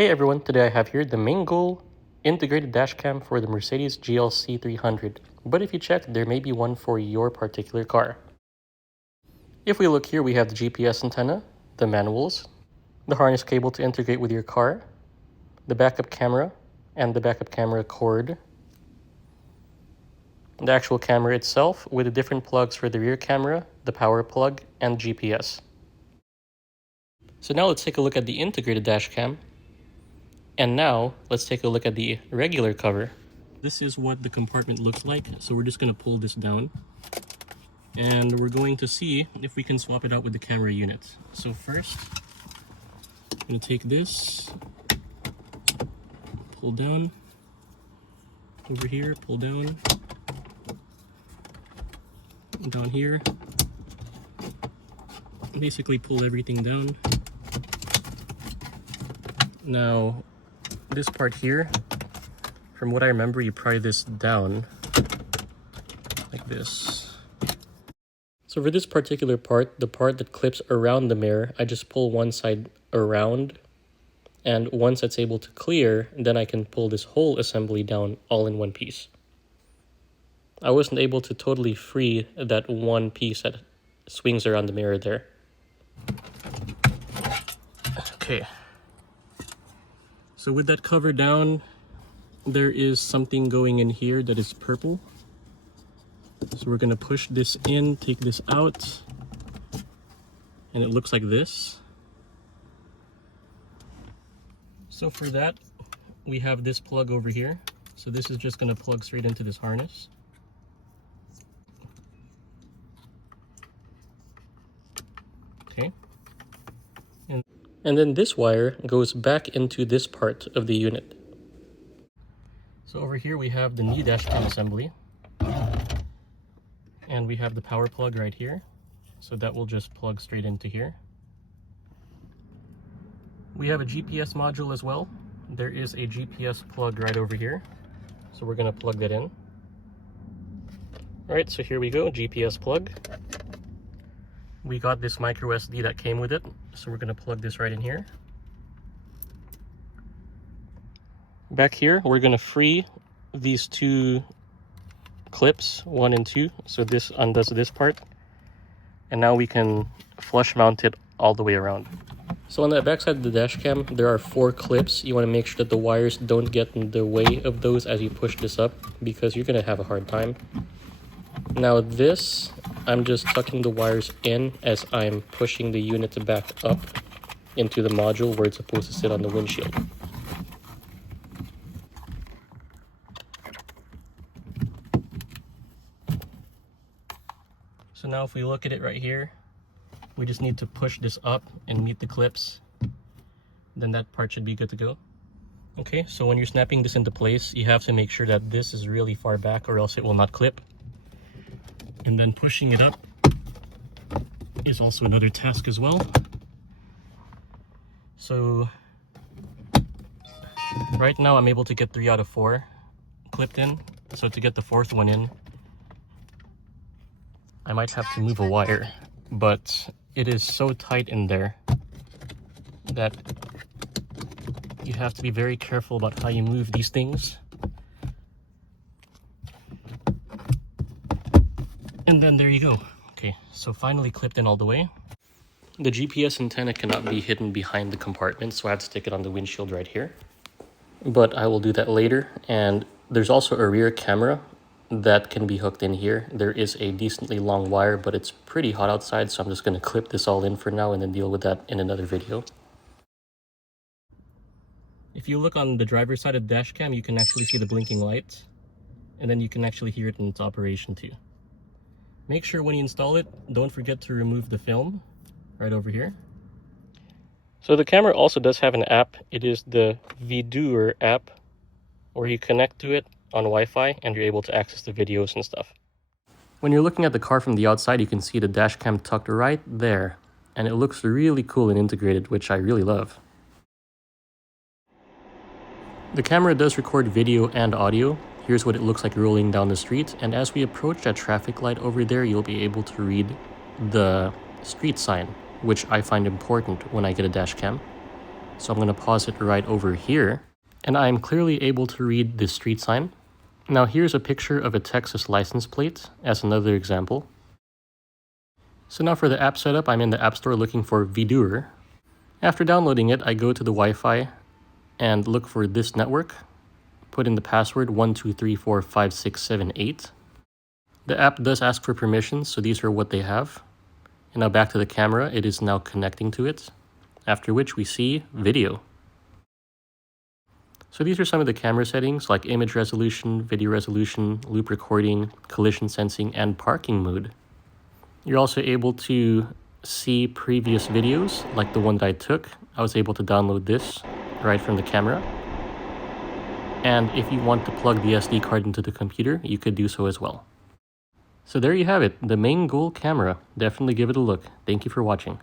Hey everyone, today I have here the Mangoal integrated dashcam for the Mercedes GLC300, but if you check, there may be one for your particular car. If we look here, we have the GPS antenna, the manuals, the harness cable to integrate with your car, the backup camera, and the backup camera cord, the actual camera itself with the different plugs for the rear camera, the power plug, and GPS. So now let's take a look at the integrated dashcam. And now, let's take a look at the regular cover. This is what the compartment looks like, so we're just going to pull this down. And we're going to see if we can swap it out with the camera unit. So first, I'm going to take this, pull down, over here, pull down here. Basically pull everything down. Now, this part here, from what I remember, you pry this down like this. So for this particular part, the part that clips around the mirror, I just pull one side around, and once it's able to clear, then I can pull this whole assembly down all in one piece. I wasn't able to totally free that one piece that swings around the mirror there. Okay. So with that cover down, there is something going in here that is purple. So we're going to push this in, take this out, and it looks like this. So for that, we have this plug over here. So this is just going to plug straight into this harness. Okay. And then this wire goes back into this part of the unit. So over here we have the knee dashcam assembly. And we have the power plug right here. So that will just plug straight into here. We have a GPS module as well. There is a GPS plug right over here. So we're going to plug that in. Alright, so here we go, GPS plug. We got this micro SD that came with it, so we're going to plug this right in here. Back here, we're going to free these two clips, 1 and 2, so this undoes this part. And now we can flush mount it all the way around. So on the back side of the dash cam, there are 4 clips. You want to make sure that the wires don't get in the way of those as you push this up, because you're going to have a hard time. Now this, I'm just tucking the wires in as I'm pushing the unit back up into the module where it's supposed to sit on the windshield. So now if we look at it right here, we just need to push this up and meet the clips. Then that part should be good to go. Okay, so when you're snapping this into place, you have to make sure that this is really far back or else it will not clip. And then pushing it up is also another task as well. So right now I'm able to get 3 out of 4 clipped in. So to get the 4th one in, I might have to move a wire, but it is so tight in there that you have to be very careful about how you move these things. And then there you go. Okay, so finally clipped in all the way. The GPS antenna cannot be hidden behind the compartment, so I have to stick it on the windshield right here. But I will do that later. And there's also a rear camera that can be hooked in here. There is a decently long wire, but it's pretty hot outside, so I'm just going to clip this all in for now and then deal with that in another video. If you look on the driver's side of the dash cam, you can actually see the blinking lights, and then you can actually hear it in its operation too. Make sure when you install it, don't forget to remove the film right over here. So the camera also does have an app. It is the Viewer app, where you connect to it on Wi-Fi and you're able to access the videos and stuff. When you're looking at the car from the outside, you can see the dash cam tucked right there, and it looks really cool and integrated, which I really love. The camera does record video and audio. Here's what it looks like rolling down the street, and as we approach that traffic light over there, you'll be able to read the street sign, which I find important when I get a dash cam. So I'm going to pause it right over here. And I'm clearly able to read the street sign. Now here's a picture of a Texas license plate as another example. So now for the app setup, I'm in the App Store looking for Vidur. After downloading it, I go to the Wi-Fi and look for this network. Put in the password 12345678. The app does ask for permissions, so these are what they have. And now back to the camera, it is now connecting to it. After which we see video. So these are some of the camera settings like image resolution, video resolution, loop recording, collision sensing, and parking mode. You're also able to see previous videos like the one that I took. I was able to download this right from the camera. And if you want to plug the SD card into the computer, you could do so as well. So there you have it, the Mangoal camera. Definitely give it a look. Thank you for watching.